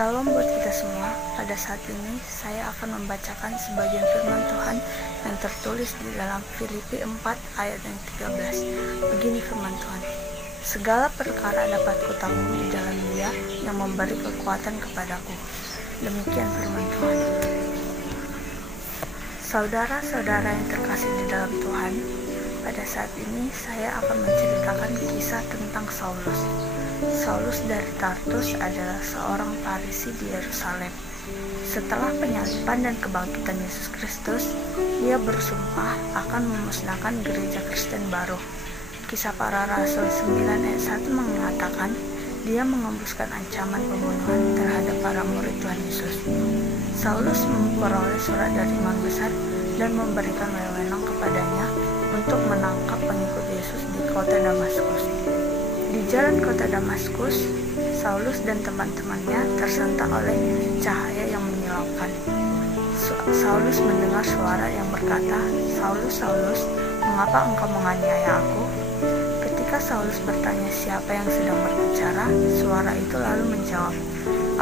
Shalom buat kita semua. Pada saat ini saya akan membacakan sebagian firman Tuhan yang tertulis di dalam Filipi 4 ayat yang 13. Begini firman Tuhan. Segala perkara dapat kutanggung di dalam Dia yang memberi kekuatan kepadaku. Demikian firman Tuhan. Saudara-saudara yang terkasih di dalam Tuhan, pada saat ini saya akan menceritakan kisah tentang Saulus. Saulus dari Tarsus adalah seorang Farisi di Yerusalem. Setelah penyaliban dan kebangkitan Yesus Kristus, dia bersumpah akan memusnahkan gereja Kristen baru. Kisah Para Rasul 9 ayat 1 mengatakan dia mengembuskan ancaman pembunuhan terhadap para murid Tuhan Yesus. Saulus memperoleh surat dari imam besar dan memberikan wewenang kepadanya untuk menangkap pengikut Yesus di kota Damaskus. Di jalan kota Damaskus, Saulus dan teman-temannya tersentak oleh cahaya yang menyilaukan. Saulus mendengar suara yang berkata, "Saulus, Saulus, mengapa engkau menganiaya aku?" Ketika Saulus bertanya siapa yang sedang berbicara, suara itu lalu menjawab,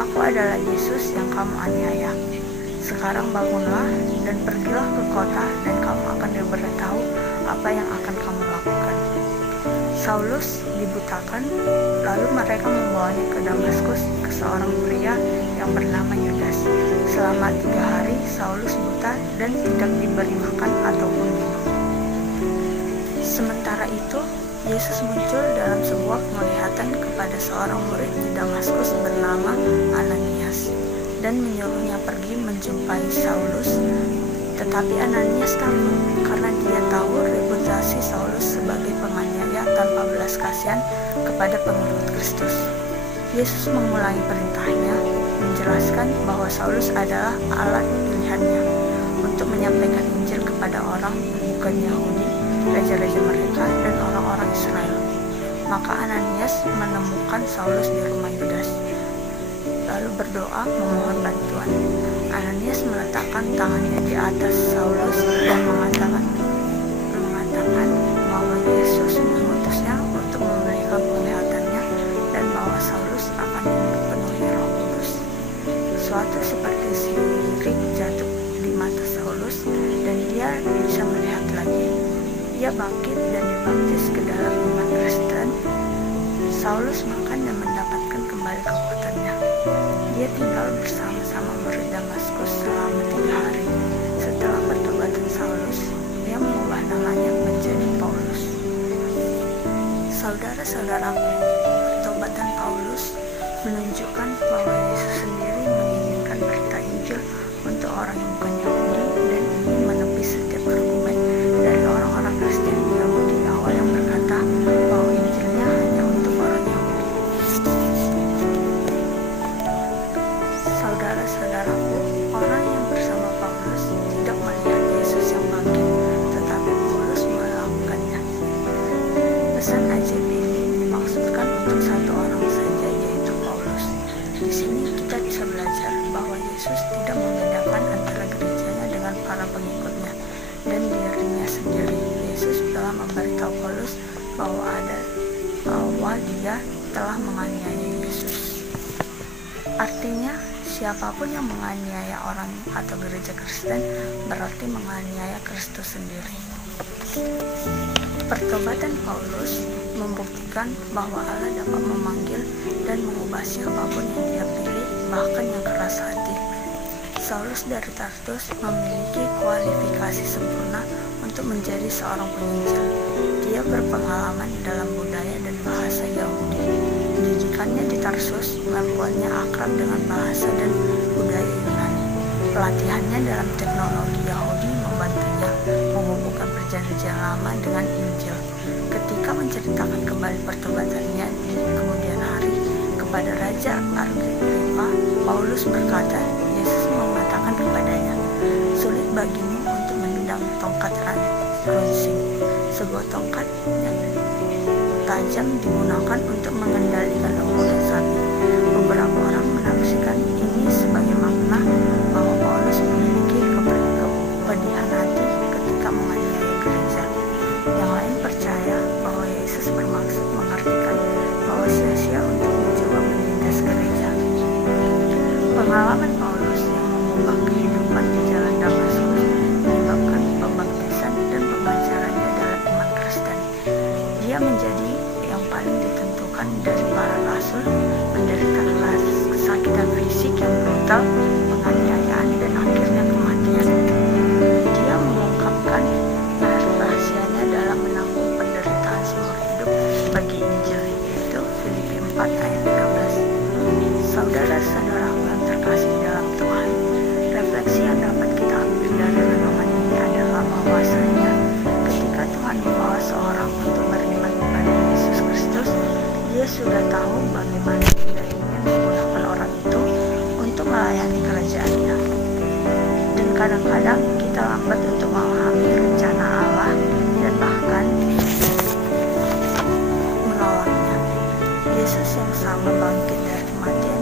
"Aku adalah Yesus yang kamu aniaya. Sekarang bangunlah dan pergilah ke kota dan kamu akan diberitahu apa yang akan kamu lakukan." Saulus dibutakan, lalu mereka membawanya ke Damaskus ke seorang pria yang bernama Yudas. Selama 3 hari Saulus buta dan tidak diberi makan ataupun minum. Sementara itu, Yesus muncul dalam sebuah penglihatan kepada seorang murid di Damaskus bernama Ananias dan menyuruhnya pergi menjumpai Saulus. Tetapi Ananias takut karena dia tahu reputasi Saulus sebagai penganiaya tanpa belas kasihan kepada pengikut Kristus. Yesus mengulangi perintahnya, menjelaskan bahwa Saulus adalah alat pilihannya untuk menyampaikan Injil kepada orang yang bukan Yahudi, raja-raja mereka, dan orang-orang Israel. Maka Ananias menemukan Saulus di rumah Yudas, lalu berdoa memohon bantuan. Ananias meletakkan tangannya di atas Saulus dan mengatakan bahwa Yesus mengutusnya untuk memberikan penglihatannya dan bahwa Saulus akan dipenuhi Roh Kudus. Suatu seperti sirik jatuh di mata Saulus dan dia bisa melihat lagi. Ia bangkit dan dibaptis ke dalam iman Kristen. Saulus makan dan mendapatkan kembali kekuatannya. Dia tinggal bersama-sama murid Damaskus selama 3 hari. Setelah pertobatan Saulus, dia mengubah namanya menjadi Paulus. Saudara-saudaraku, pertobatan Paulus menunjukkan bahwa Yesus sendiri menginginkan berita Injil untuk orang yang bukan Yahudi dan ingin menepis setiap argumen dari orang-orang Kristen Yahudi awal yang berkata bahwa Injilnya hanya untuk orang Yahudi. Saudara-saudaraku, orang yang bersama Paulus tidak melihat Yesus yang bangkit, tetapi Paulus melakukannya. Pesan ajaib ini dimaksudkan untuk satu orang saja, yaitu Paulus. Di sini kita bisa belajar bahwa Yesus tidak membedakan antara gerejanya dengan para pengikutnya dan dirinya sendiri. Yesus telah memberitahu Paulus bahwa dia telah menganiaya Yesus. Artinya, siapapun yang menganiaya orang atau gereja Kristen berarti menganiaya Kristus sendiri. Pertobatan Paulus membuktikan bahwa Allah dapat memanggil dan mengubah siapapun yang dia pilih, bahkan yang keras hati. Saulus dari Tarsus memiliki kualifikasi sempurna untuk menjadi seorang penginjil. Dia berpengalaman dalam budaya dan bahasa Yahudi. Pendidikannya di Tarsus membuatnya akrab dengan bahasa dan budaya Yunani. Pelatihannya dalam teknologi Yahudi membantunya menghubungkan perjanjian lama dengan Injil. Ketika menceritakan kembali pertobatannya di kemudian hari kepada Raja Agripa, Paulus berkata, Yesus mengatakan kepadanya, "Sulit bagimu untuk menendang tongkat runcing." Sebuah tongkat yang tajam digunakan untuk mengendalikan lembu dan sapi. Beberapa orang menafsirkan ini sebagai makna bahwa Paulus memiliki kepedihan hati ketika menganiaya gereja. Yang lain percaya bahwa Yesus bermaksud mengartikan bahwa sia-sia untuk mencoba menindas gereja. Yesus yang sama bangkit dari kematian